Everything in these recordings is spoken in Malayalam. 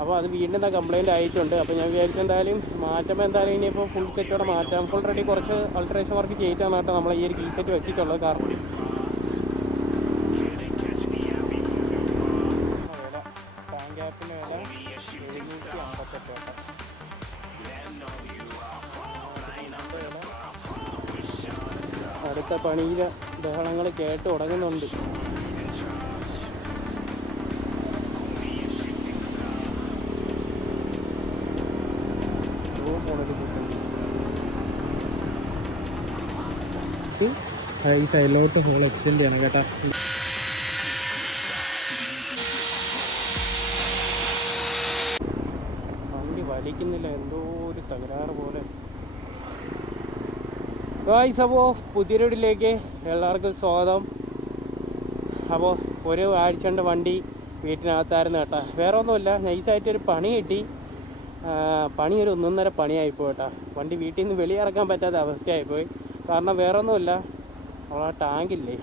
അപ്പോൾ അത് വീണ്ടും കംപ്ലൈന്റ് ആയിട്ടുണ്ട് അപ്പോൾ ഞാൻ വിചാരിച്ചു എന്തായാലും മാറ്റുമ്പോൾ എന്തായാലും ഇനിയിപ്പോൾ ഫുൾ സെറ്റോടെ മാറ്റാം. ഫുൾ റെഡി കുറച്ച് അൾട്രേഷൻ വർക്ക് ചെയ്തിട്ടാണ് കേട്ടോ നമ്മൾ ഈ ഒരു കീ സെറ്റ് വെച്ചിട്ടുള്ളത്. കാരണം അടുത്ത പണിയിലെ ബഹളങ്ങൾ കേട്ട് തുടങ്ങുന്നുണ്ട്. ഈ സൈഡിലോട്ട് ഹോൾ എക്സ്റ്റെൻഡ് ചെയ്യണം കേട്ടാ. വണ്ടി വലിക്കുന്നില്ല എന്തോ ഒരു തകരാറ് പോലെ. ഗായ്സ് അപ്പോൾ പുതിയൊരു വീട്ടിലേക്ക് എല്ലാവർക്കും സ്വാഗതം. അപ്പോൾ ഒരു ആഴ്ചണ്ട് വണ്ടി വീട്ടിനകത്തായിരുന്നു കേട്ടോ. വേറെ ഒന്നുമില്ല നൈസായിട്ടൊരു പണി കിട്ടി. പണി ഒരു ഒന്നൊന്നര പണിയായിപ്പോയി കേട്ടോ. വണ്ടി വീട്ടിൽ നിന്ന് വെളിയിറക്കാൻ പറ്റാത്ത അവസ്ഥയായിപ്പോയി കാരണം വേറെ ഒന്നുമില്ല നമ്മളെ ടാങ്കില്ലേ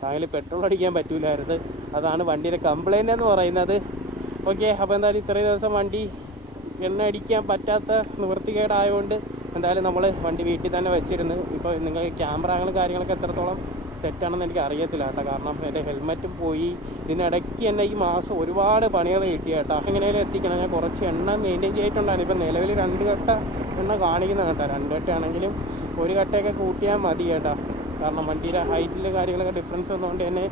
ടാങ്കിൽ പെട്രോൾ അടിക്കാൻ പറ്റൂലായിരുന്നു. അതാണ് വണ്ടിയുടെ കംപ്ലൈന്റ് എന്ന് പറയുന്നത്. ഓക്കെ അപ്പോൾ എന്തായാലും ഇത്രയും ദിവസം വണ്ടി എണ്ണ അടിക്കാൻ പറ്റാത്ത നിവൃത്തികേടായതുകൊണ്ട് എന്തായാലും നമ്മൾ വണ്ടി വീട്ടിൽ തന്നെ വെച്ചിരുന്നു. ഇപ്പോൾ നിങ്ങൾ ക്യാമറകളും കാര്യങ്ങളൊക്കെ എത്രത്തോളം സെറ്റാണെന്ന് എനിക്ക് അറിയത്തില്ല കേട്ടോ. കാരണം എന്റെ ഹെൽമെറ്റും പോയി. ഇതിനിടയ്ക്ക് എന്നെ ഈ മാസം ഒരുപാട് പണികൾ കിട്ടി കേട്ടോ. എങ്ങനെയാലും എത്തിക്കണം. ഞാൻ കുറച്ച് എണ്ണ മെയിന്റെയിൻ ചെയ്തിട്ടുണ്ടായിരുന്നു. ഇപ്പം നിലവിൽ രണ്ട് കട്ട എണ്ണ കാണിക്കുന്ന കേട്ടോ. രണ്ട് കട്ടയാണെങ്കിലും ഒരു കട്ടയൊക്കെ കൂട്ടിയാൽ മതി കേട്ടോ. കാരണം വണ്ടിയുടെ ഹൈറ്റിൽ കാര്യങ്ങളൊക്കെ ഡിഫറൻസ് വന്നുകൊണ്ട് തന്നെ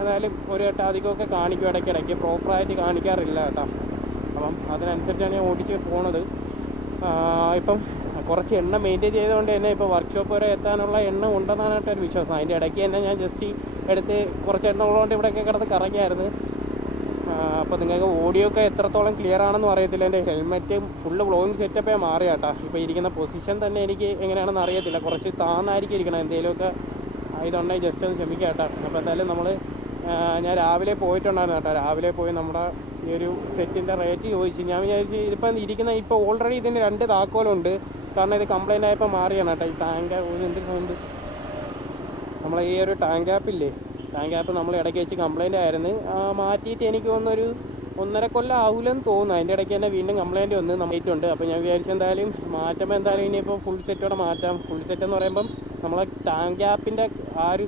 ഏതായാലും ഒരു കട്ട അധികമൊക്കെ കാണിക്കും ഇടയ്ക്കിടയ്ക്ക്. പ്രോപ്പറായിട്ട് കാണിക്കാറില്ല കേട്ടോ. അപ്പം അതിനനുസരിച്ചാണ് ഞാൻ ഓടിച്ച് പോണത്. ഇപ്പം കുറച്ച് എണ്ണ മെയിന്റെയിൻ ചെയ്തുകൊണ്ട് തന്നെ ഇപ്പോൾ വർക്ക്ഷോപ്പ് വരെ എത്താനുള്ള എണ്ണ ഉണ്ടെന്നാണ് ഒരു വിശ്വാസം. അതിന്റെ ഇടയ്ക്ക് തന്നെ ഞാൻ ജസ്റ്റ് എടുത്ത് കുറച്ച് എണ്ണ ഉള്ളതുകൊണ്ട് ഇവിടെയൊക്കെ കിടന്ന് കറങ്ങിയായിരുന്നു. അപ്പോൾ നിങ്ങൾക്ക് ഓഡിയോ ഒക്കെ എത്രത്തോളം ക്ലിയർ ആണെന്ന് അറിയത്തില്ല. എന്റെ ഹെൽമെറ്റ് ഫുള്ള് ബ്ലോയിങ് സെറ്റപ്പേ മാറി കേട്ടോ. ഇപ്പോൾ ഇരിക്കുന്ന പൊസിഷൻ തന്നെ എനിക്ക് എങ്ങനെയാണെന്ന് അറിയത്തില്ല. കുറച്ച് താന്നായിരിക്കും ഇരിക്കണം. എന്തെങ്കിലുമൊക്കെ ഇതുണ്ടെങ്കിൽ ജസ്റ്റ് ഒന്ന് ക്ഷമിക്കാം കേട്ടോ. അപ്പോൾ എന്തായാലും നമ്മൾ ഞാൻ രാവിലെ പോയിട്ടുണ്ടായിരുന്നു കേട്ടോ. രാവിലെ പോയി നമ്മുടെ ഈ ഒരു സെറ്റിന്റെ റേറ്റ് ചോദിച്ചു. ഞാൻ വിചാരിച്ചു ഇതിപ്പം ഇരിക്കുന്ന ഇപ്പോൾ ഓൾറെഡി ഇതിന് രണ്ട് താക്കോലുണ്ട്. കാരണം ഇത് കംപ്ലൈന്റ് ആയപ്പോൾ മാറിയാണ് കേട്ടോ. ഈ ടാങ്ക് എന്ത് സൗണ്ട് നമ്മളെ ഈ ഒരു ടാങ്ക് ആപ്പില്ലേ ടാങ്ക് ആപ്പ് നമ്മൾ ഇടയ്ക്ക് വെച്ച് കംപ്ലൈന്റ് ആയിരുന്നു. മാറ്റിയിട്ട് എനിക്ക് തോന്നുന്നൊരു ഒന്നര കൊല്ലം ആവില്ലെന്ന് തോന്നുന്നു. അതിന്റെ ഇടയ്ക്ക് തന്നെ വീണ്ടും കംപ്ലൈന്റ് വന്ന് നമ്മളിട്ടുണ്ട് അപ്പോൾ ഞാൻ വിചാരിച്ചു എന്തായാലും മാറ്റുമ്പോൾ എന്തായാലും ഇനിയിപ്പോൾ ഫുൾ സെറ്റോടെ മാറ്റാം. ഫുൾ സെറ്റ് എന്ന് പറയുമ്പം നമ്മളെ ടാങ്ക് ആപ്പിന്റെ ആ ഒരു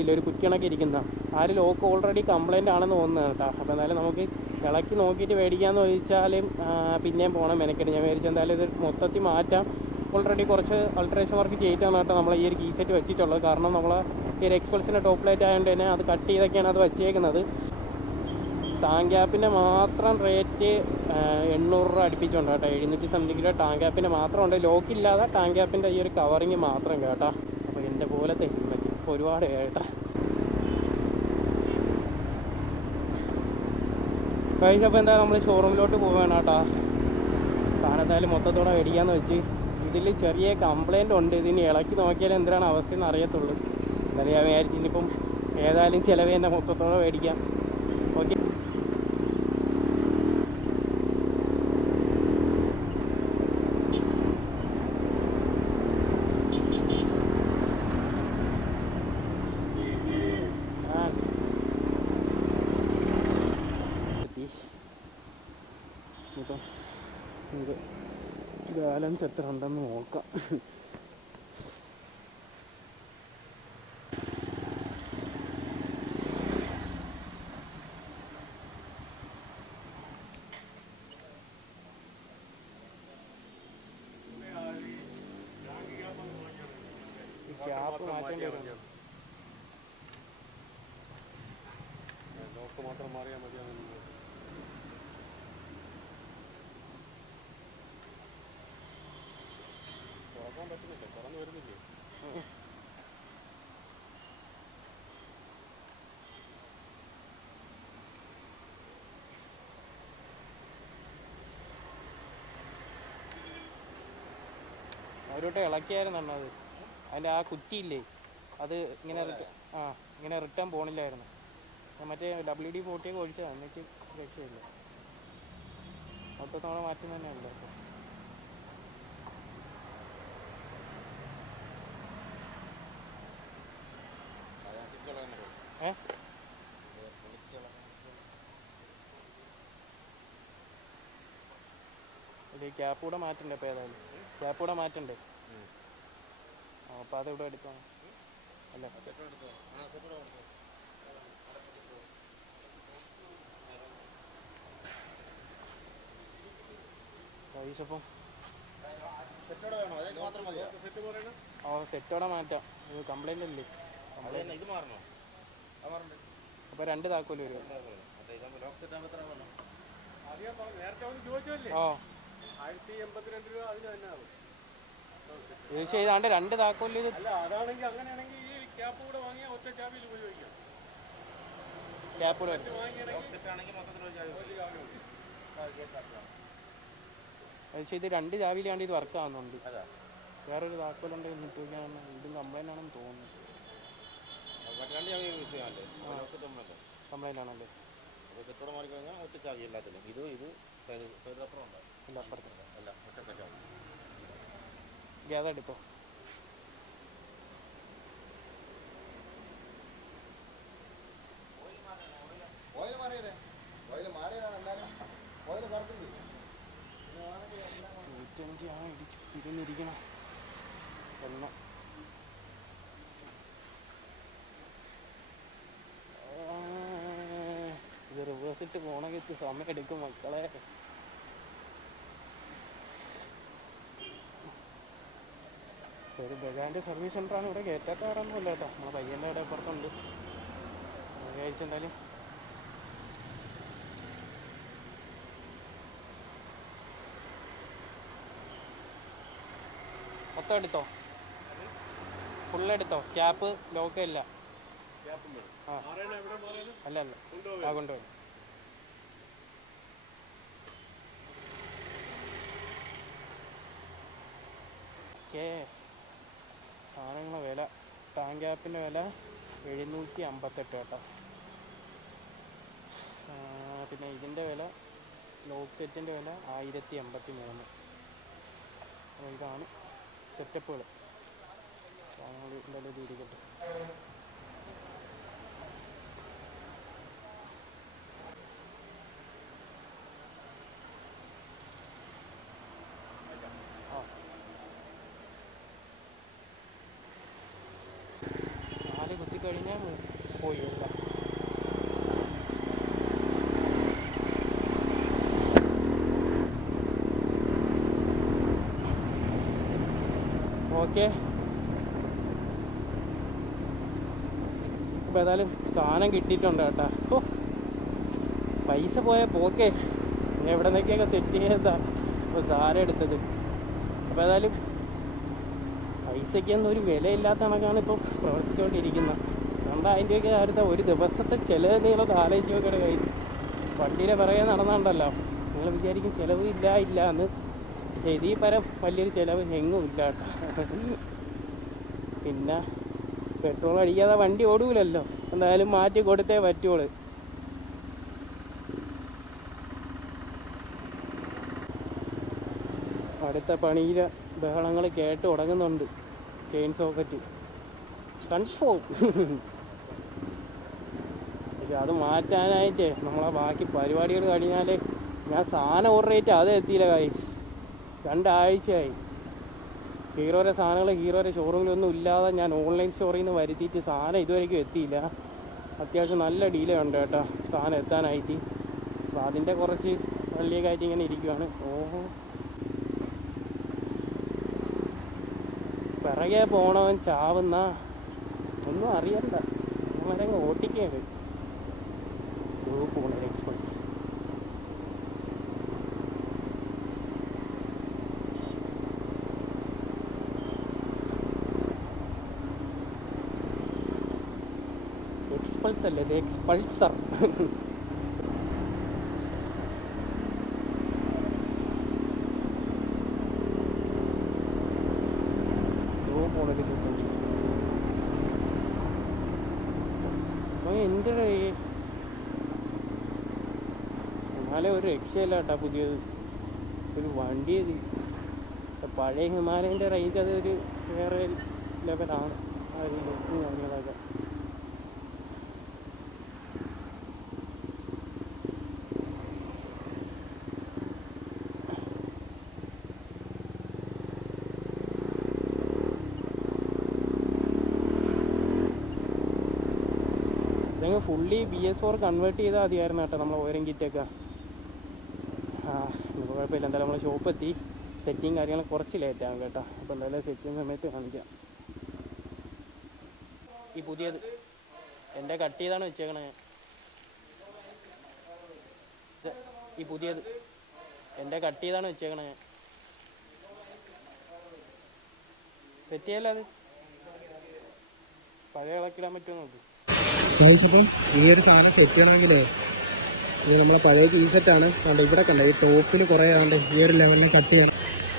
ഇല്ല? ഒരു കുറ്റിയണക്ക് ഇരിക്കുന്ന. ആ ഒരു ലോക്ക് ഓൾറെഡി കംപ്ലൈന്റ് ആണെന്ന് തോന്നുന്നു കേട്ടോ. അപ്പോൾ എന്തായാലും നമുക്ക് ഇളക്കി നോക്കിയിട്ട് മേടിക്കാമെന്ന് ചോദിച്ചാലും പിന്നെയും പോകണം മെനക്കെട്ട്. ഞാൻ മേടിച്ചു എന്തായാലും ഇത് മൊത്തത്തിൽ മാറ്റാം. ഓൾറെഡി കുറച്ച് അൾട്രേഷൻ വർക്ക് ചെയ്തിട്ടാണ് കേട്ടോ നമ്മൾ ഈ ഒരു കീ സെറ്റ് വെച്ചിട്ടുള്ളത്. കാരണം നമ്മൾ ഈ ഒരു എക്സ്പൾസിന്റെ ടോപ്പ് ലൈറ്റ് ആയതുകൊണ്ട് തന്നെ അത് കട്ട് ചെയ്തൊക്കെയാണ് അത് വെച്ചേക്കുന്നത്. ടാങ്ക് ആപ്പിന്റെ മാത്രം റേറ്റ് എണ്ണൂറ് രൂപ അടുപ്പിച്ചുണ്ട് കേട്ടോ. എഴുന്നൂറ്റി സംതിങ് രൂപ ടാങ്ക് മാത്രം ഉണ്ട് ലോക്കില്ലാതെ ടാങ്ക് ആപ്പിന്റെ ഈ ഒരു കവറിങ് മാത്രം കേട്ടോ. അപ്പോൾ എന്റെ പോലത്തെ ഹെൽമെറ്റ് ഒരുപാട് കേട്ടോ. കഴിച്ച് അപ്പോൾ എന്തായാലും നമ്മൾ ഷോറൂമിലോട്ട് പോവുകയാണ് കേട്ടോ. സാധനം എന്തായാലും മൊത്തത്തോടെ മേടിക്കാന്ന് വെച്ച്. ഇതിൽ ചെറിയ കംപ്ലൈന്റ് ഉണ്ട്. ഇതിന് ഇളക്കി നോക്കിയാൽ എന്തിനാണ് അവസ്ഥ എന്ന് അറിയത്തുള്ളൂ. എന്തായാലും ഞാൻ വിചാരിച്ചു ഇനിയിപ്പം ഏതായാലും ചിലവ് തന്നെ മൊത്തത്തോടെ മേടിക്കാം ഓക്കെ ആ എത്തി ഇപ്പം ഇത് ബാലൻസ് എത്ര ഉണ്ടെന്ന് നോക്കാം. ഗ്യാപ്പ് മാറ്റേണ്ടി മാത്രം മാറിയാൽ മതിയാകുന്നു തുറക്കാൻ പറ്റുന്നില്ല. തുറന്നു വരുന്നില്ലേ? അവരോട്ട് ഇളക്കിയായിരുന്നു അത്. അതിന്റെ ആ കുറ്റിയില്ലേ? അത് ഇങ്ങനെ ആ ഇങ്ങനെ റിട്ടേൺ പോണില്ലായിരുന്നു. മറ്റേ ഡബ്ല്യു ഡി ഫോർട്ടിയൊക്കെ ഒഴിച്ചതാണ് എന്നിട്ട് രക്ഷയില്ല. മൊത്തത്തോടെ മാറ്റി തന്നെയല്ലോ അപ്പോൾ ഏ ഇത് ക്യാപ്പ് കൂടെ മാറ്റണ്ടേ ഇപ്പോൾ ഏതായാലും? ക്യാപ്പ് കൂടെ മാറ്റണ്ടേ? ആ അപ്പോൾ അതിവിടെ എടുക്കണം അല്ല? പൈസ അപ്പം സെറ്റോടെ മാറ്റാം. ഇത് കംപ്ലൈന്റ് അല്ലേ? അപ്പോൾ രണ്ട് താക്കോൽ വരും. അതെ ആയിരത്തി എൺപത്തിരണ്ട് രൂപ അതിന് തന്നെ ആവും. ഇത് ചെയ്താണ്ട് രണ്ട് താക്കോൽ ഇത് അല്ല അതാണെങ്കിൽ അങ്ങനെയാണെങ്കിൽ ഈ ക്യാപ്പ് കൂടെ വാങ്ങിയാൽ ഒറ്റ ചാവിയിൽ ഉപയോഗിക്കാം. ക്യാപ്പ് കൂടെ. ചെയ്ത് രണ്ട് ചാവിയിലാണ്ട് ഇത് വർക്ക് ആവുന്നുണ്ട്. അതാ. വേറൊരു താക്കോലുണ്ട് ഇതും കംപ്ലൈന്റ് ആണെന്ന് തോന്നുന്നു. കംപ്ലൈന്റ് ആണല്ലേ? അപ്പോൾ ഒറ്റ ചാവി ഇത് ഇത് എടുത്തോ ഓയിൽ ഓയിൽ ഓയിൽ ആ, ഇട്ട് പോണെങ്കിൽ സമയം എടുക്കും മക്കളെ. ഒരു ബജാന്റെ സർവീസ് സെന്ററാണ് ഇവിടെ കയറ്റാത്ത വേറൊന്നുമില്ല കേട്ടോ. നമ്മളെ പയ്യന്റെ ഇവിടെ അപ്പുറത്തുണ്ട്. വിചാരിച്ച എന്തായാലും മൊത്തം എടുത്തോ? ഫുൾ എടുത്തോ? ക്യാപ്പ് ലോക്ക് ഇല്ല. ആ. അല്ല അല്ല. ആ കൊണ്ടുപോയി ഓക്കേ. സാധനങ്ങളുടെ വില ടാങ്ക് ആപ്പിന്റെ വില എഴുന്നൂറ്റി അമ്പത്തെട്ട് കേട്ടോ. പിന്നെ ഇതിന്റെ വില ലോക്ക് സെറ്റിന്റെ വില ആയിരത്തി എൺപത്തി മൂന്ന് അപ്പോൾ ഇതാണ് സെറ്റപ്പുകൾ സാധനങ്ങൾ എന്തായാലും ഇത് ഇരിക്കട്ടെ ആ കുത്തിക്കഴിഞ്ഞാൽ പോയി എല്ലാം ഓക്കെ അപ്പോൾ ഏതായാലും സാധനം കിട്ടിയിട്ടുണ്ട് കേട്ടോ. പൈസ പോയ പോക്കേ. എവിടെ നിന്നൊക്കെയൊക്കെ സെറ്റ് ചെയ്താ അപ്പോൾ സാധനം എടുത്തത്. അപ്പോൾ ഏതായാലും പൈസയ്ക്കൊന്നും ഒരു വിലയില്ലാത്ത കണക്കാണ് ഇപ്പോൾ പ്രവർത്തിച്ചുകൊണ്ടിരിക്കുന്നത് രണ്ടായിരം രൂപയ്ക്ക് അടുത്ത ഒരു ദിവസത്തെ ചിലവ് നിങ്ങളത് ആലോചിച്ച് നോക്കിയുടെ കയ്യിൽ വണ്ടിയുടെ പിറകെ നടന്നുണ്ടല്ലോ. നിങ്ങൾ വിചാരിക്കും ചിലവ് ഇല്ല ഇല്ല എന്ന്. പക്ഷേ ഇതീ പരം വലിയൊരു ചിലവ് എങ്ങും ഇല്ല പിന്നെ പെട്രോൾ അടിക്കാതെ വണ്ടി ഓടൂലല്ലോ. എന്തായാലും മാറ്റി കൊടുത്തേ പറ്റുള്ളൂ. അടുത്ത പണിയിലെ ബഹളങ്ങൾ കേട്ട് തുടങ്ങുന്നുണ്ട് ചെയിൻ സോക്കറ്റ്. കൺഫേം. പക്ഷെ അത് മാറ്റാനായിട്ട് നമ്മളെ ബാക്കി പരിപാടികൾ കഴിഞ്ഞാൽ ഞാൻ സാധനം ഓർഡർ ചെയ്തിട്ട് അത് എത്തിയില്ല കൈസ് രണ്ടാഴ്ചയായി. ഹീറോയുടെ സാധനങ്ങൾ ഹീറോയുടെ ഷോറൂമിലൊന്നും ഇല്ലാതെ ഞാൻ ഓൺലൈൻ സ്റ്റോറിൽ നിന്ന് വരുത്തിയിട്ട് സാധനം ഇതുവരേക്കും എത്തിയില്ല. അത്യാവശ്യം നല്ല ഡീലേ ഉണ്ട് കേട്ടോ സാധനം എത്താനായിട്ട്. അപ്പോൾ അതിന്റെ കുറച്ച് കാര്യം ഇങ്ങനെ ഇരിക്കുവാണ്. ഓഹോ. പിറകെ പോണവൻ ചാവുന്ന ഒന്നും അറിയണ്ട. അവരങ്ങ് ഓട്ടിക്കുകയാണ് പോണ എക്സ്പ്രസ് എക്സ്പൾസ് അല്ലേ? ഇത് എക്സ്പൾസർ എന്റെ കയ്യിൽ ഒരു രക്ഷയില്ല കേട്ടോ പുതിയത്. ഒരു വണ്ടി പഴയ ഹിമാലയന്റെ റേഞ്ച് അതൊരു വേറെ ലെവലാണ് ആ ഒരു ലുക്കും കാര്യങ്ങളൊക്കെ. ഇതങ്ങ് fully B S four convert ചെയ്താൽ മതിയായിരുന്നു കേട്ടോ നമ്മൾ ഓരം കിറ്റൊക്കെ ആ ഇപ്പോൾ കുഴപ്പമില്ല. എന്തായാലും നമ്മൾ ഷോപ്പ് എത്തി. സെറ്റിങ് കാര്യങ്ങൾ കുറച്ച് ലേറ്റ് ആകും കേട്ടോ. അപ്പോൾ എന്തായാലും സെറ്റിങ് സമയത്ത് കാണിക്കാം. ഈ പുതിയത് എന്റെ കട്ട് ചെയ്താണ് വെച്ചേക്കണേ. ഈ പുതിയത് എന്റെ കട്ട് ചെയ്താണ് വെച്ചേക്കണേ. സെറ്റ് ചെയ്യല്ലോ അത്? പഴയ ഇളക്കിടാൻ പറ്റുമോ നോക്ക്. അപ്പം ഈ ഒരു സാധനം സെറ്റ് ചെയ്യണമെങ്കിൽ ഇത് നമ്മളെ പഴയ ടീ സെറ്റാണ് കണ്ട ഇവിടെ കണ്ട ഈ ടോപ്പിൽ കുറേ ആണ്ട് ഈ ഒരു ലെവലിൽ കട്ട് ചെയ്യണം.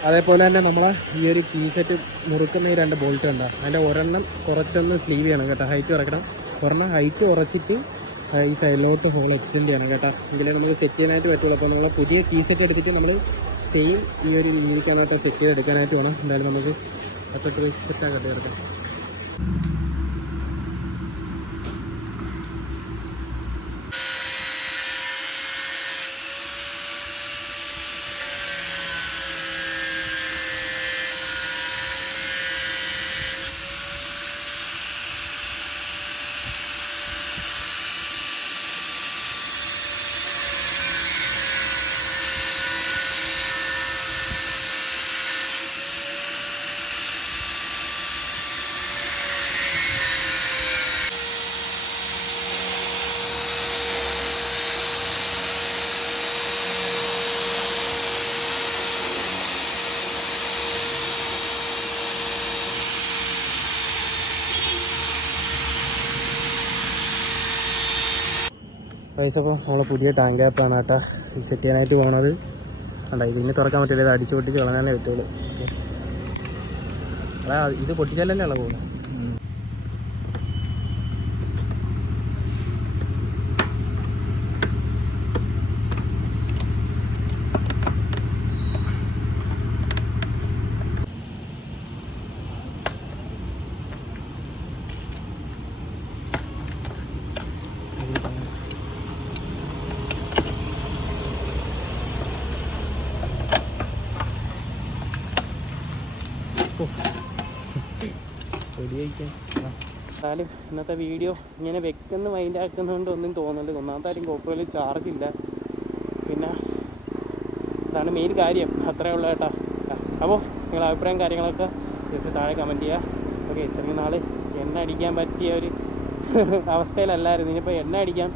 അതേപോലെ തന്നെ നമ്മളെ ഈ ഒരു ടീ സെറ്റ് മുറുക്കുന്ന ഈ രണ്ട് ബോൾട്ട് ഉണ്ട് അതിന്റെ ഒരെണ്ണം കുറച്ചൊന്ന് സ്ലീവ് ചെയ്യണം കേട്ടോ. ഹൈറ്റ് കുറയ്ക്കണം. ഒരെണ്ണം ഹൈറ്റ് കുറച്ചിട്ട് ഈ സൈഡിലോട്ട് ഹോൾ എക്സ്റ്റെൻഡ് ചെയ്യണം കേട്ടോ. ഇതിലേ നമുക്ക് സെറ്റ് ചെയ്യാനായിട്ട് പറ്റുള്ളൂ അപ്പോൾ നമ്മൾ പുതിയ ടീ സെറ്റ് എടുത്തിട്ട് നമ്മൾ സെയിം ഈ ഒരു രീതിക്കാനായിട്ട് സെറ്റ് ചെയ്തെടുക്കാനായിട്ട് വേണം. എന്തായാലും നമുക്ക് അത്ര ടീ സെറ്റാണ് കട്ട് കിടക്കാം പൈസ അപ്പോൾ നമ്മളെ പുതിയ ടാങ്ക് ആപ്പാണ് കേട്ടോ ഈ സെറ്റ് ചെയ്യാനായിട്ട് പോണത്. കണ്ടോ ഇതിന് തുറക്കാൻ പറ്റില്ല ഇത് അടിച്ചു പൊട്ടിച്ച് കളഞ്ഞാലേ പറ്റുള്ളൂ. ഓക്കെ അതാ ഇത് പൊട്ടിച്ചാലല്ലേ ഉള്ള പോകുന്നത്? എന്നാലും ഇന്നത്തെ വീഡിയോ ഇങ്ങനെ വെക്കുന്ന മൈൻഡ് ആക്കുന്നതുകൊണ്ട് ഒന്നും തോന്നുന്നില്ല ഒന്നാമത്തെ കാര്യം കോപ്പറയിൽ ചാർജ് ഇല്ല. പിന്നെ അതാണ് മെയിൻ കാര്യം. അത്രേ ഉള്ളൂ കേട്ടോ. അപ്പോൾ നിങ്ങളുടെ അഭിപ്രായം കാര്യങ്ങളൊക്കെ ജസ്റ്റ് താഴെ കമന്റ് ചെയ്യുക ഓക്കെ ഇത്രയും നാൾ എണ്ണ അടിക്കാൻ പറ്റിയ ഒരു അവസ്ഥയിലല്ലായിരുന്നു. ഇനിയിപ്പോൾ എണ്ണ അടിക്കാം.